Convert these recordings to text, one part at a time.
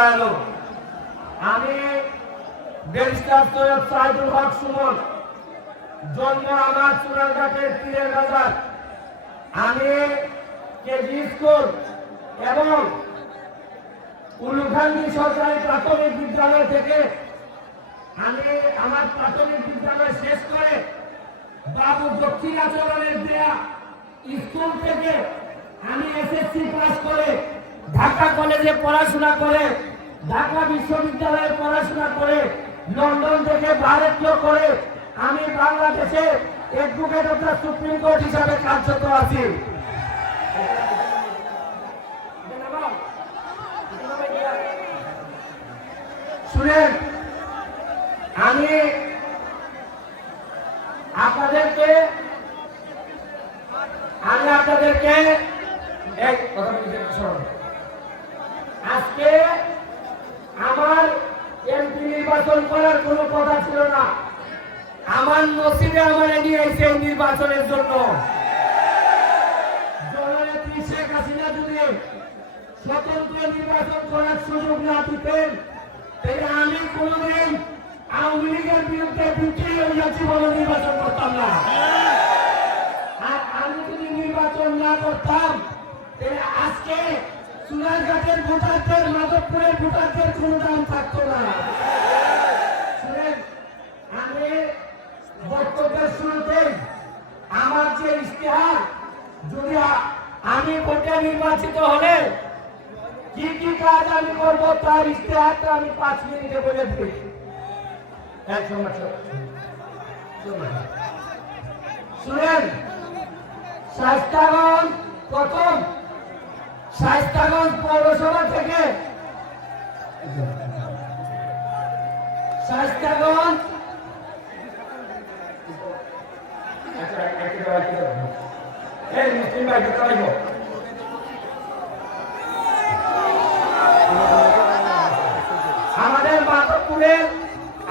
দয়ালু। আমি ব্যারিস্টার সৈয়দ সাইদুল হক সুমন, জন্ম আমার চুনারঘাটের পীরের বাজার। আমি কেজি স্কুল এবং উলুখান্দি সরকারি প্রাথমিক বিদ্যালয় থেকে আমি আমার প্রাথমিক বিদ্যালয় শেষ করে বাবু দক্ষিণাচরণের দেয়া স্কুল থেকে আমি এসএসসি পাস করে ঢাকা কলেজে পড়াশোনা করে, ঢাকা বিশ্ববিদ্যালয়ে পড়াশোনা করে, লন্ডন থেকে ভারতীয় করে আমি বাংলাদেশে advocate of the supreme court হিসাবে কার্যরত আছি। শুনেন, আমি আপনাদেরকে আজকে আমার এমপি নির্বাচন করার কোনো কথা ছিল না। আমার নসিবে আমার নিয়ে এসে নির্বাচনের জন্য জননেত্রী শেখ হাসিনা যদি স্বতন্ত্র নির্বাচন করার সুযোগ না দিতেন, তাহলে আমি কোনোদিন আওয়ামী লীগের বিরুদ্ধে বিজয়ী হইয়া জীবনে নির্বাচন করতাম না। আর আমি যদি নির্বাচন না করতাম, তাহলে আজকে চুনারঘাটের ভোটারদের, মাধবপুরের ভোটারদের কোনো দাম থাকতো না। আমি বক্তব্যের শুরুতে আমার যে ইশতেহার, যদি আমি ভোটে নির্বাচিত হলে কি কি কাজ আমি করবো তার ইশতেহারটা আমি 5 মিনিটে বলে দিই। শুনেন, শায়েস্তাগঞ্জ প্রথম শায়েস্তাগঞ্জ পৌরসভা থেকে শায়েস্তাগঞ্জ আমাদের মাধবপুরের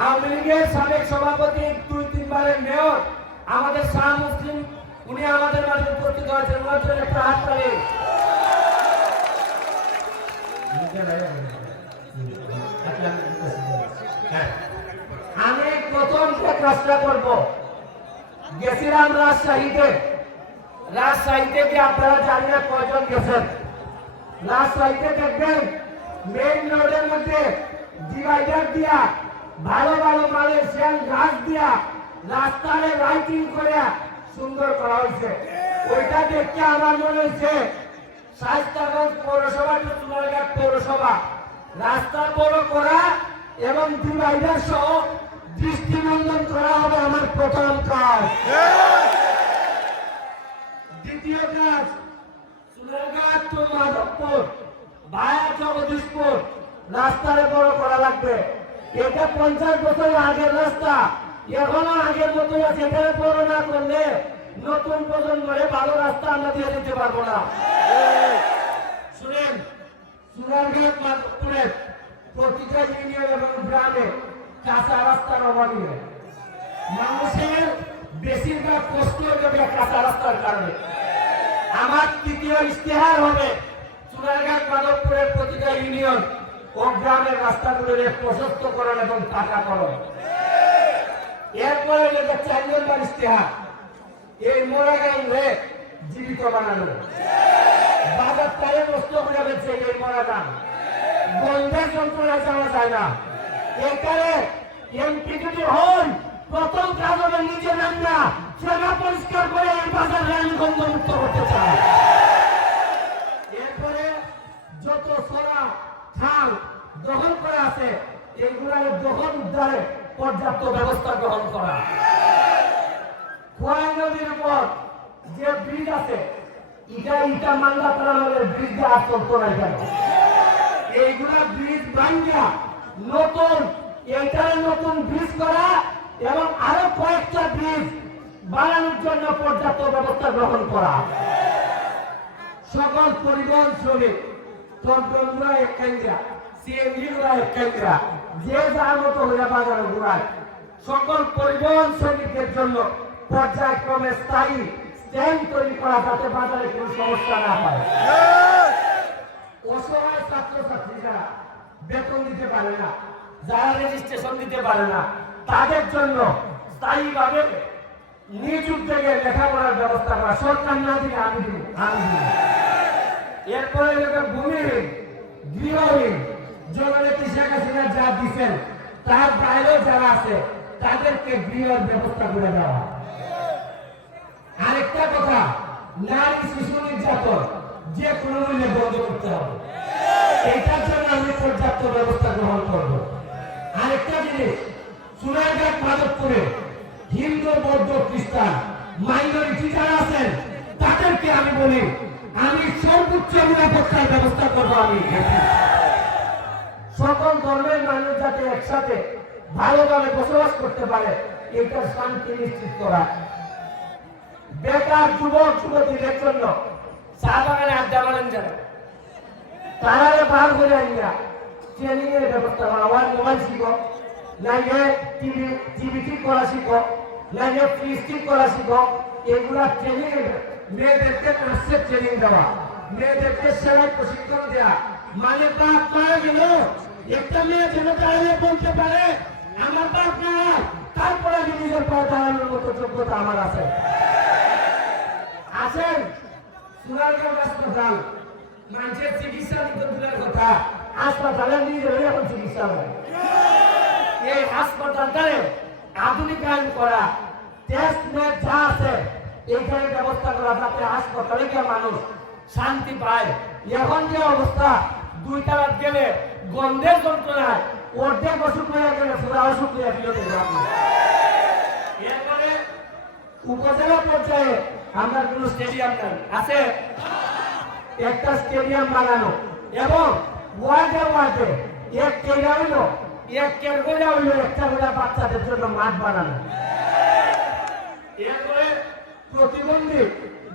আওয়ামী লীগের সাবেক সভাপতি, 2-3 বারের মেয়র আমাদের শাহ মুসলিম, উনি আমাদের মাঝে উপস্থিত হয়েছেন। একটা হাত তালি। আমি প্রথম যে কাজটা করব, গেছিলাম রাজশাহীতে কি আপনারা জানি না কয়জন গেছেন? রাজশাহীতে দেখবেন মেইন রোডের মধ্যে ডিভাইডার দিয়া ভালো ভালো মালয়েশিয়ান ঘাস দিয়া রাস্তারে লাইটিং করে সুন্দর করা হয়েছে। ওইটা দেখতে আমার মনে হয়েছে শায়েস্তাগঞ্জ পৌরসভা টু চুনারঘাট পৌরসভা রাস্তা বড় করা এবং ডিভাইডার সহ দৃষ্টিনন্দন করা হবে আমার প্রথম কাজ। দ্বিতীয় কাজ, চুনারঘাট টু মাধবপুর ভায়া জগদীশপুর রাস্তারে বড় করা লাগবে। এটা 50 বছর আগের রাস্তা, এখনো আগের মতোই আছে। এখানে বড় না করলে নতুন প্রজন্মে ভালো রাস্তা আমরা দিয়ে দিতে পারবো না। শুনেন, চুনারঘাট মাধবপুরের প্রতিটা ইউনিয়ন এবং গ্রামে কাঁচা রাস্তার অভাব নেই। মানুষের বেশিরভাগ কষ্ট হবে কাঁচা রাস্তার কারণে। আমার তৃতীয় ইশতেহার হবে চুনারঘাট মাধবপুরের প্রতিটা ইউনিয়ন ও গ্রামের রাস্তাগুলোর প্রশস্তকরণ এবং পাকাকরণ। এরপরে 4 নম্বর ইশতেহার, এই মোরাগাঁওরে জীবিত বানানো। বাজার তারে নষ্ট করে ফেলছে এই মোরাগাঁও, গন্ধের যন্ত্রণা যাওয়া যায় না। এখানে এমপি যদি হন, প্রথম কাজ হবে নিজে নাম না জায়গা পরিষ্কার করে এই বাজার রানী গন্ধ মুক্ত করতে চায়। এরপরে যত সরা খাল দখল করে আছে এগুলার দখল উদ্ধারে পর্যাপ্ত ব্যবস্থা গ্রহণ করা। খোয়াই নদীর উপর যে ব্রিজ আছে, ইটা মাঙ্গা করানোর ব্রিজ আর চলতো না কেন? এইগুলা ব্রিজ ভাঙ্গা নতুন ব্রিজ করা এবং আরো কয়েকটা ব্রিজ বানানোর জন্য পর্যাপ্ত ব্যবস্থা গ্রহণ করা। সকল পরিবহন শ্রমিক, টমটমরা এক কেন্দ্রা, সিএনজিরা এক কেন্দ্রা, যে যার মতো হয়ে বাজারে ঘুরায়, সকল পরিবহন শ্রমিকদের জন্য পর্যায়ক্রমে স্থায়ী স্ট্যান্ড তৈরি করা, যাতে বাজারে কোনো সমস্যা না হয়। অসহায় ছাত্রছাত্রীরা বেতন দিতে পারে না, যারা রেজিস্ট্রেশন দিতে পারে না, তাদের জন্য স্থায়ীভাবে নিজ উদ্যোগে লেখাপড়ার ব্যবস্থা করা। সরকার না দিলে আমি দিব। এরপরে ভূমিহীন, গৃহহীন, জননেত্রী শেখ হাসিনা যা দিচ্ছেন তার বাইরেও যারা আছে তাদেরকে গৃহের ব্যবস্থা করে দেওয়া। আরেকটা কথা, নারী শিশু নির্যাতন যে কোনো মূল্যে বন্ধ করতে হবে। এটার জন্য আমি পর্যাপ্ত ব্যবস্থা গ্রহণ করব। আরেকটা জিনিস, সোনারঘাট মাধবপুরে হিন্দু, বৌদ্ধ, খ্রিস্টান মাইনরিটি যারা আছেন তাদেরকে আমি বলি, আমি সর্বোচ্চ নিরাপত্তার ব্যবস্থা করবো। আমি সকল ধর্মের মানুষ যাতে একসাথে ভালোভাবে বসবাস করতে পারে, এইটার শান্তি নিশ্চিত করা। বেকার যুবক যুবতীদের জন্য চা বাগানে আড্ডা মারেন যারা, তারা বার করে আনিয়া ট্রেনিং এর ব্যবস্থা করা। আমার মোবাইল শিখো, নাইলে টিভি ঠিক করা শিখো, নাইলে ফ্রিজ ঠিক করা শিখো। এগুলা ট্রেনিং, মেয়েদেরকে নাচের ট্রেনিং দেওয়া, মেয়েদেরকে সেলাই প্রশিক্ষণ দেওয়া। মানে বাপ মারা গেল, একটা মেয়ে যেন দাঁড়িয়ে বলতে পারে আমার বাপ মা, তারপরে আমি নিজের পা দাঁড়ানোর মতো যোগ্যতা আমার আছে। আছেন সোনারগাঁও হাসপাতাল, মানুষের চিকিৎসা নিতে দূরের কথা, হাসপাতালে নিজের এখন চিকিৎসা হয়। এই হাসপাতালটারে আধুনিকায়ন করা, টেস্ট মেট যা আছে এইখানে ব্যবস্থা করা, যাতে হাসপাতালে গিয়ে মানুষ শান্তি পায়। এখন যে অবস্থা, 2 তালাত গেলে গন্ধের যন্ত্রণায় অর্ধেক অসুখ হয়ে গেলে পুরা অসুখ হয়ে দিল। এরপরে উপজেলা পর্যায়ে আমরা কোন স্টেডিয়াম নাই, আছে একটা স্টেডিয়াম বানানো, এবং ওয়ার্ডে ওয়ার্ডে এক কেলা হইলো, এক কেলা হইলো একটা করে বাচ্চাদের জন্য মাঠ বানানো। এরপরে প্রতিবন্ধী,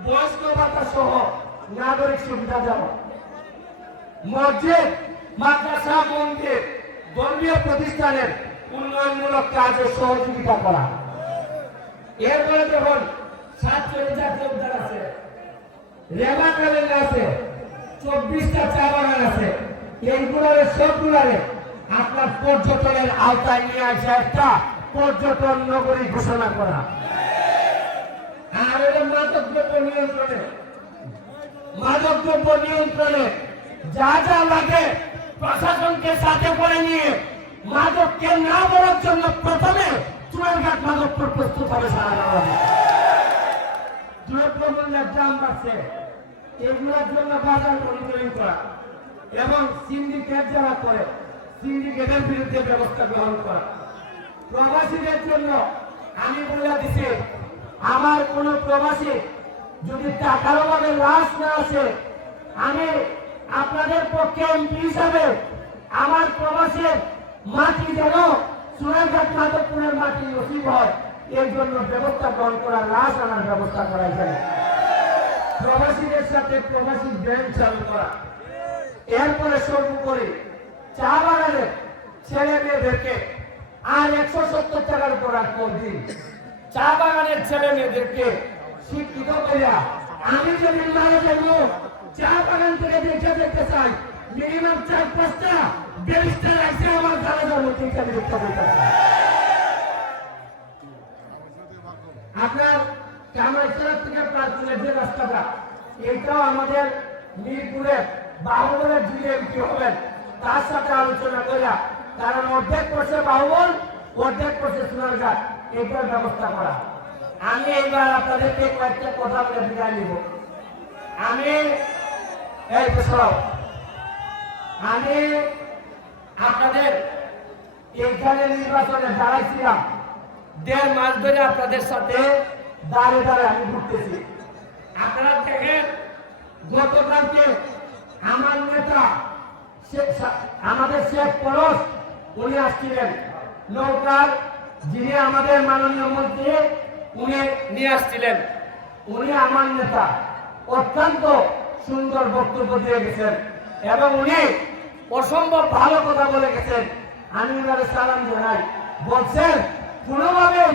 বয়স্ক ভাতা সহ নাগরিক সুবিধা দেওয়া। মসজিদ, মাদ্রাসা, মন্দির, ধর্মীয় প্রতিষ্ঠানের উন্নয়নমূলক কাজে সহযোগিতা করা। এরপরে দেখুন, ছাত্রলীগ উদ্যান আছে, রেবা কলেজ আছে, 24টা চা বাগান আছে। এইগুলার সবগুলারে আপনার পর্যটনের আওতায় নিয়ে আসে একটা পর্যটন নগরী ঘোষণা করা। আর মাদক দ্রব্য নিয়ন্ত্রণে যা যা লাগে প্রশাসনকে সাথে করে নিয়ে মাদককে না বলার জন্য প্রথমে সোনারঘাট মাদকপুর প্রস্তুত হবে। সারা দ্রব্যমূল্যের দাম বাড়ছে, এগুলোর জন্য বাজার মনিটরিং করা এবং সিন্ডিকেট যারা করে সিন্ডিকেটের বিরুদ্ধে ব্যবস্থা গ্রহণ করা। প্রবাসীদের জন্য আমি বলে দিছি, আমার কোন প্রবাসী যদি টাকার অভাবে লাশ না আসে, আমি আপনাদের পক্ষে এমপি হিসাবে আমার প্রবাসের মাটি যেন সোনারঘাট মাধবপুরের মাটি নসিব হয়, এর জন্য ব্যবস্থা গ্রহণ করা, লাশ আনার ব্যবস্থা করা যায়। প্রবাসীদের সাথে প্রবাসী ব্যাংক চালু করা। এরপরে সর্বোপরি চা বাগানের ছেলে মেয়েদেরকে আর 170 টাকার উপর আর কম দিন। চা বাগানের ছেলে মেয়েদেরকে শিক্ষিত করিয়া আমি যদি মারা যাবো, চা বাগান থেকে দেখতে চাই মিনিমাম 4-5টা ব্যারিস্টার আছে আমার জানাজার মধ্যে দেখতে পেতে। আপনার কামারচর থেকে প্রার্থনের যে রাস্তাটা, এইটাও আমাদের মিরপুরের বাহুবলের যিনি এমপি হবেন তার সাথে আলোচনা করা, কারণ অর্ধেক করছে বাহুবল, অর্ধেক করছে সোনারঘাট, এইটার ব্যবস্থা করা। আমি এইবার আপনাদেরকে কয়েকটা কথা বলে বিদায় নিব। আমি আমি আপনাদের এইখানে নির্বাচনে দাঁড়াইছিলাম, 1.5 মাস ধরে আপনাদের সাথে দাঁড়িয়ে দাঁড়িয়ে আমি ঘুরতেছি। আপনারা দেখেন, গতকালকে আমার নেতা আমাদের শেখ পরশ উনি আসছিলেন, নৌকার যিনি আমাদের মাননীয় মন্ত্রী উনি নিয়ে আসছিলেন। উনি আমার নেতা, অত্যন্ত সুন্দর বক্তব্য দিয়ে গেছেন এবং উনি অসম্ভব ভালো কথা বলে গেছেন। আমি ওনারে সালাম জানাই। বলছেন কোনোভাবেই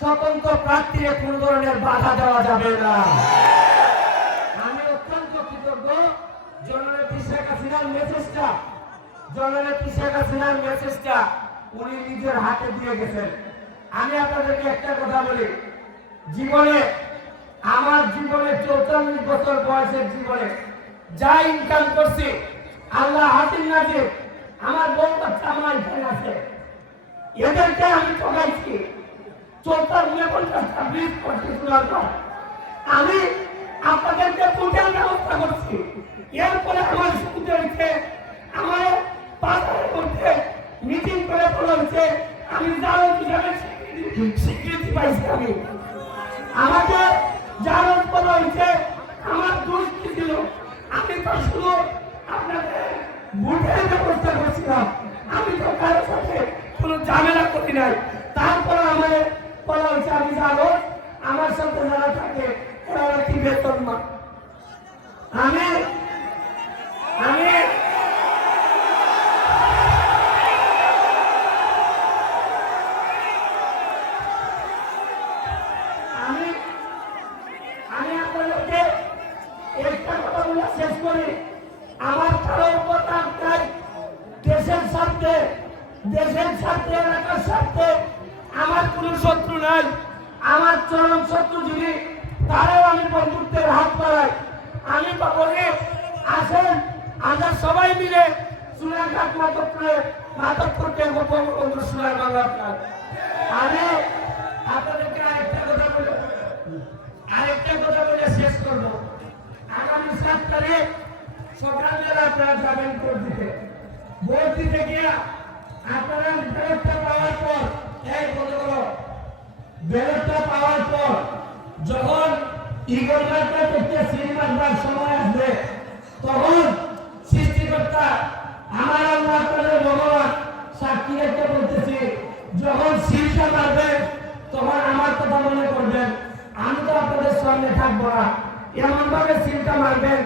স্বতন্ত্র প্রার্থীকে কোন ধরনের বাধা দেওয়া যাবে না। আমি অত্যন্ত কৃতজ্ঞ, জননেত্রী শেখ হাসিনার মেসেজটা জননেত্রী শেখ হাসিনার মেসেজটা উনি নিজের হাতে দিয়ে গেছেন। আমি আপনাদেরকে একটা কথা বলি, জীবনে আমার জীবনে 44 বছর বয়সের জীবনে যা ইনকাম করছি আল্লাহ হাসিন নাজির আমার বউ বাচ্চা আমার এখানে আছে, এদেরকে আমি ঠকাইছি। 49-50টা ব্রিজ করছি শোনার পর আমি আপনাদেরকে টোটাল ব্যবস্থা করছি। এরপরে আমার সুবিধা হয়েছে, আমার বাজারের মধ্যে মিটিং করে বলা হয়েছে আমি জারদ হিসাবে স্বীকৃতি পাইছি। আমাকে জারদ বলা হয়েছে, আমার দোষ কি ছিল? আমি তো শুধু আপনাদের ভোটের ব্যবস্থা করছিলাম, আমি তো কারোর সাথে কোনো ঝামেলা করি নাই। তারপর আমার বলা হয়েছে আমি জারদ, আমার সাথে যারা থাকে ওরা কি বেতন না। আমি আমি আমি আপনাদেরকে একটা কথা বলে শেষ করি, আমার কারোর কথা নাই। দেশের স্বার্থে এলাকার স্বার্থে আমার কোনো শত্রু নাই। আমার চরম শত্রু যিনি তারাও আমি বন্ধুত্বের হাত বাড়াই। আমি তো বলি আসেন আমরা সবাই মিলে চুনাঘাট মাধবপুরকে বঙ্গবন্ধু সোনার বাংলা প্রাণ। আমি আপনাদেরকে আরেকটা কথা বলে শেষ করব। আগামী 7 তারিখ সকালবেলা আপনারা যাবেন ভোট দিতে গিয়ে আপনারা ব্যালটটা পাওয়ার পর ব্যালটটা পাওয়ার পর যখন ইগল মার্কা করতে সিল মারবার সময় আসবে তখন সৃষ্টিকর্তা আমার আল্লাহ আপনাদের ভগবান সাক্ষী রেখে বলতেছি, যখন সিলটা মারবেন তখন আমার কথা মনে করবেন। আমি তো আপনাদের সামনে থাকবো না, এমন ভাবে সিলটা মারবেন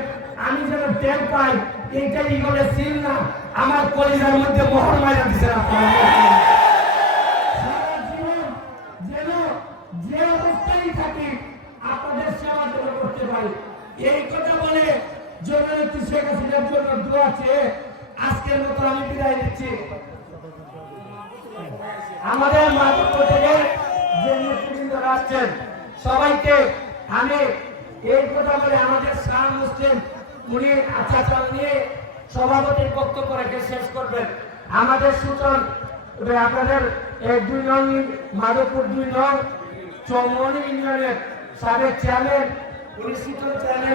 আমি যেন টের পাই এইটা ইগলের সিল না, আমার কলিজার মধ্যে মোহর মারা দিচ্ছেন আপনারা। সারা জীবন যেন যে অবস্থায় থাকি আপনাদের সেবা যেন করতে পারি, এই কথা বলে জননেত্রী শেখ হাসিনার জন্য দোয়া চেয়ে আজকের মতো আমি বিদায় নিচ্ছি। আমাদের মাধবপুর থেকে যে নেতৃবৃন্দরা আসছেন সবাইকে আমি এই কথা বলে আমাদের শাহ মুসলিম উনি আচ্ছা নিয়ে সভাপতির বক্তব্য রেখে শেষ করবেন। আমাদের সূচন আপনাদের 2 নং মাধবপুর 2 নং চৌমনি ইউনিয়নের সাবেক চেয়ারম্যান উনি সূচন চেয়ারম্যান